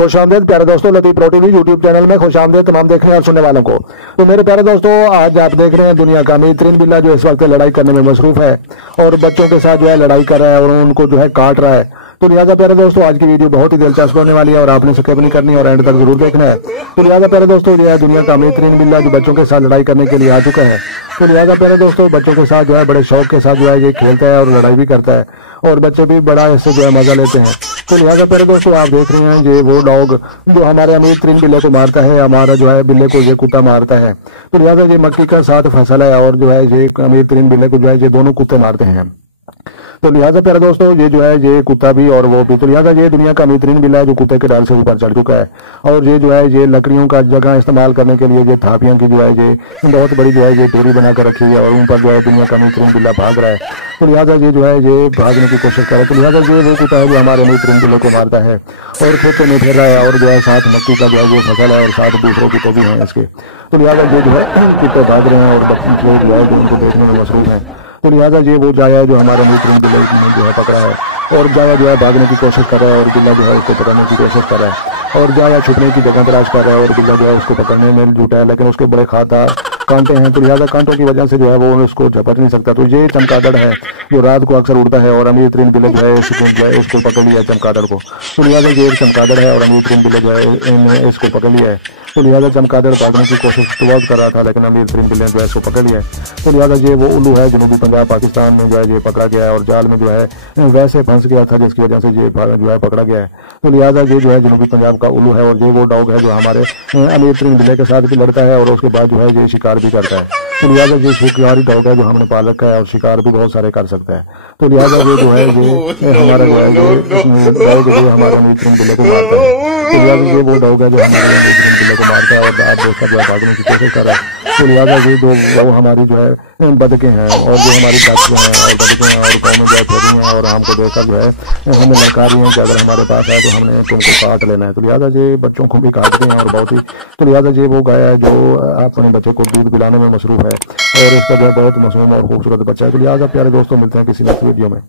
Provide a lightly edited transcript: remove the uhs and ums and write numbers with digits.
खुश आमदेद प्यारे दोस्तों, लतीफ प्रोटीवी यूट्यूब चैनल में खुश आमदेद तमाम देखने और सुनने वालों को। तो मेरे प्यारे दोस्तों, आज आप देख रहे हैं दुनिया का अमीर तरीन बिल्ला जो इस वक्त लड़ाई करने में मसरूफ है और बच्चों के साथ जो है लड़ाई कर रहा है और उनको जो है काट रहा है। तो लिहाजा प्यारे दोस्तों, आज की वीडियो बहुत ही दिलचस्प होने वाली है और आपने स्किप नहीं करनी और एंड तक जरूर देखना है। तो लिहाजा प्यारे दोस्तों, जो है दुनिया का अमीर तरीन बिल्ला जो बच्चों के साथ लड़ाई करने के लिए आ चुका है। तो लिहाजा प्यारे दोस्तों, बच्चों के साथ जो है बड़े शौक के साथ जो है ये खेलता है और लड़ाई भी करता है और बच्चे भी बड़ा इससे जो है मजा लेते हैं। तो लिहाजा प्यारे दोस्तों, आप देख रहे हैं ये वो डॉग जो हमारे अमीर तरीन बिल्ले को मारता है, हमारा जो है बिल्ले को ये कुत्ता मारता है। तो लिहाजा ये मक्की का साथ फसल है और जो है ये अमीर तरीन बिल्ले को जो है ये दोनों कुत्ते मारते हैं। तो लिहाजा प्यारे दोस्तों, ये जो है ये कुत्ता भी और वो भी। तो लिहाजा ये दुनिया का अमीर तरीन बिल्ला है जो कुत्ते के डाल से ऊपर चढ़ चुका है और ये जो है ये लकड़ियों का जगह इस्तेमाल करने के लिए ये थापियों की जो है ये बहुत बड़ी जो है ये दूरी बनाकर रखी है और ऊपर जो है दुनिया का अमीर तरीन बिल्ला भाग रहा है। तो लिहाजा ये जो है ये भागने की कोशिश कर रहा है। तो लिहाजा ये वो कुत्ता है जो हमारे अमीर तरीन बिल्ले को मारता है और खेतों में फिर रहा है और जो है साथ मक्की का जो है ये फसल है और साथ दूसरे कुत्ते भी हैं इसके। तो लिहाजा ये जो है कुत्ते भाग रहे हैं और लोग जो है उनको देखने में मसरूफ हैं। तो लिहाजा ये वो जाया है जो हमारे अमीर तरीन बिल्ले ने जो है पकड़ा है और जाया जो है भागने की कोशिश कर रहा है और बिल्ला जो है उसको पकड़ने की कोशिश कर रहा है और जाया छुपने की जगह तलाश कर रहा है और बिल्ला जो है उसको पकड़ने में जुटा है, लेकिन उसके बड़े खाता कांटे हैं। तो लिहाजा कांटों की वजह से जो है वो उसको झपट नहीं सकता। तो ये चमगादड़ है जो रात को अक्सर उड़ता है और अमीर तरीन बिल्ले जो है इसको पकड़ लिया चमगादड़ को। तो लिहाजा ये एक चमगादड़ है और अमीर तरीन बिल्ले जो है इसको पकड़ लिया है। तो लिहाजा चमगादड़ भागने की कोशिश तो बहुत कर रहा था लेकिन अमीर तरीन बिल्ले जो है इसको पकड़ लिया है। तो लिहाजा ये वो उल्लू है जनूबी पंजाब पाकिस्तान में जो है ये पकड़ा गया है और जाल में जो है वैसे फंस गया था जिसकी वजह से ये जो है पकड़ा गया है। तो लिहाजा ये जो है जनूबी पंजाब का उल्लू है और ये वो डॉग है जो हमारे अमीर तरीन बिल्ले के साथ भी लड़ता है और उसके बाद जो है ये शिकार भी करता है। तो लिहाजा ये शिकारी डॉग है जो हमने पाल रखा है और शिकार भी बहुत सारे कर सकता है। तो लिहाजा ये जो है ये हमारा जो है ये डॉग जो हमारे अमीर तरीन बिल्ले को मारता है। तो लिहाजा ये वो डॉग है जो हमारे अमीर तरीन बिल्ले को मारता है और आप देखकर जो है भागने की कोशिश कर रहा है। तो लिहाजा ये जो वो हमारी जो है बदके हैं और जो हमारी काटियाँ हैं और बदके हैं और गाँव में जो है फेरी हैं और हमको देखकर जो है हमें लड़का रही हैं कि अगर हमारे पास है तो हमने तुमको काट लेना है। तो लिहाजा ये बच्चों को भी काटते हैं और बहुत ही। तो लिहाजा ये वो गाय है जो अपने बच्चे को दूध पिलाने में मसरूफ है और इसका जो है बहुत मासूम और खूबसूरत बच्चा है। तो लिहाजा प्यारे दोस्तों, मिलते हैं किसी नेक्स्ट वीडियो में।